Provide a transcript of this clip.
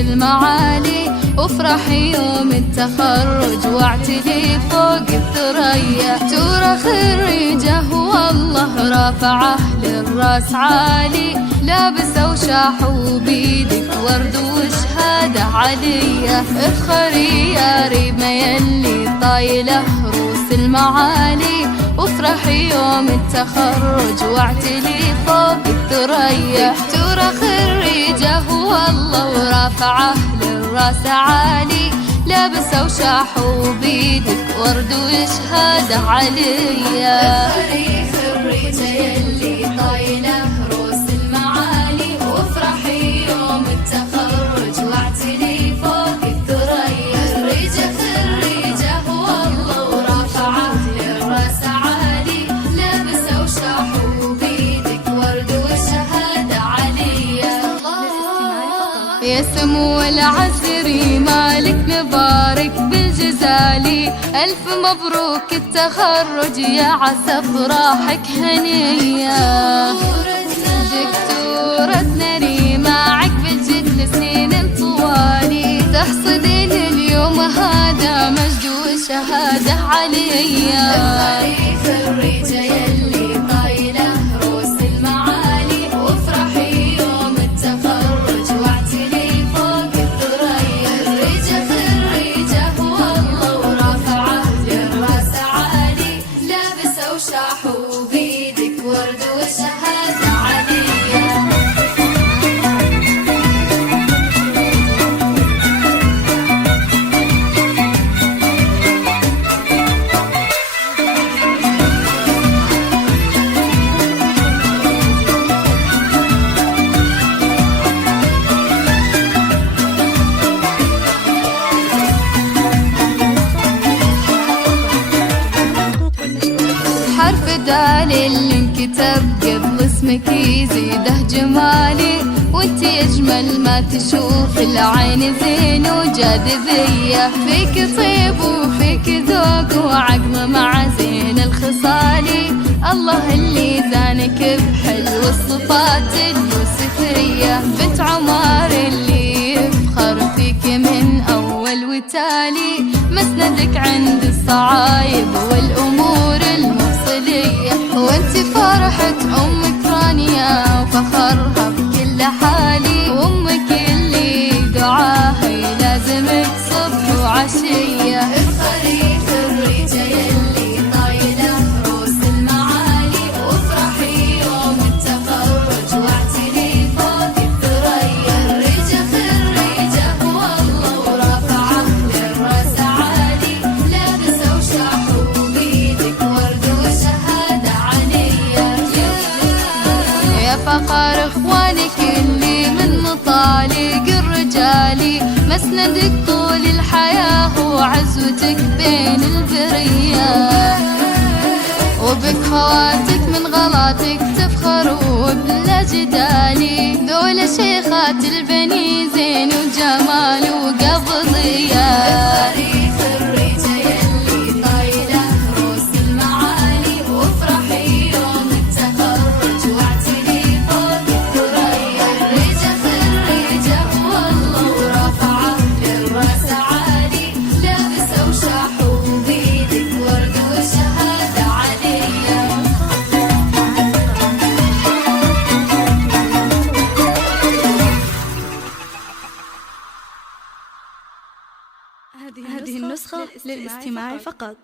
المعالي وافرحي يوم التخرج واعتلي فوق الثريا. ترى خريجه والله رافعه للراس عالي، لابسه وشاحوا بيدك ورد وشهاده عليا. افخري يا ريمه يلي طايله روس المعالي، وافرحي يوم التخرج واعتلي فوق الثريا. ترى خريجه والله ورافعه للراس عالي، لابسه وشاحوا بيدك ورد وشهاده عليا. افخري خريجه يلي طايله روس المعالي، وافرحي يوم التخرج واعتلي فوق الثريا. خريجه والله ورافعه للراس عالي، لابسه وشاحوا بيدك ورد وشهاده عليا. يا سمو العسري مالك نبارك بالجزالي، ألف مبروك التخرج يا عسى افراحك هنية. دكتورتنا ريمة عقب الجد سنين طوالي، تحصدين اليوم هذا مجد وشهادة عليا. افخري خريجة يلي طايلة روس المعالي، وافرحي يوم التخرج واعتلي فوق الثريا. خريجة والله ورافعه للراس عالي، لابسه وشاحوا بيدك ورد وشهادة عليا. حرف دال اللي انكتب قبل اسمك يزيده جمالي، وانت اجمل ما تشوف العين زين وجاذبيه. فيك طيب وفيك ذوق وعقل مع زين الخصالي، الله اللي زانك بحلو الصفات اليوسفيه. بنت عمر اللي يفخر فيك من اول وتالي، مسندك عند الصعايب والامور المفصليه. وانت فرحة امك رانيا وفخرها بكل حالي، وامك اللي دعاها يلازمك صبح وعشيه. افخري خريجه يلي طايله روس المعالي، وافرحي يوم التخرج واعتلي فوق الثريا. خريجه والله ورافعه للراس عالي، لابسه وشاحوا بيدك ورد وشهاده عليا. يا فخر اخوانك اللي من مطالق الرجالي، مسندك طول الحياه وعزوتك بين البريه. وبك خواتك من غلاطك تفخروا بلا جدالي، ذول شيخات البني زين وجمال وقبضيه. خريجه يلي طايله روس المعالي، وافرحي يوم التخرج واعتلي فوق الثريا. خريجه والله ورافعه للراس عالي، لابسه وشاحوا بيدك ورد وشهاده عليا. هذه النسخة للاستماع فقط.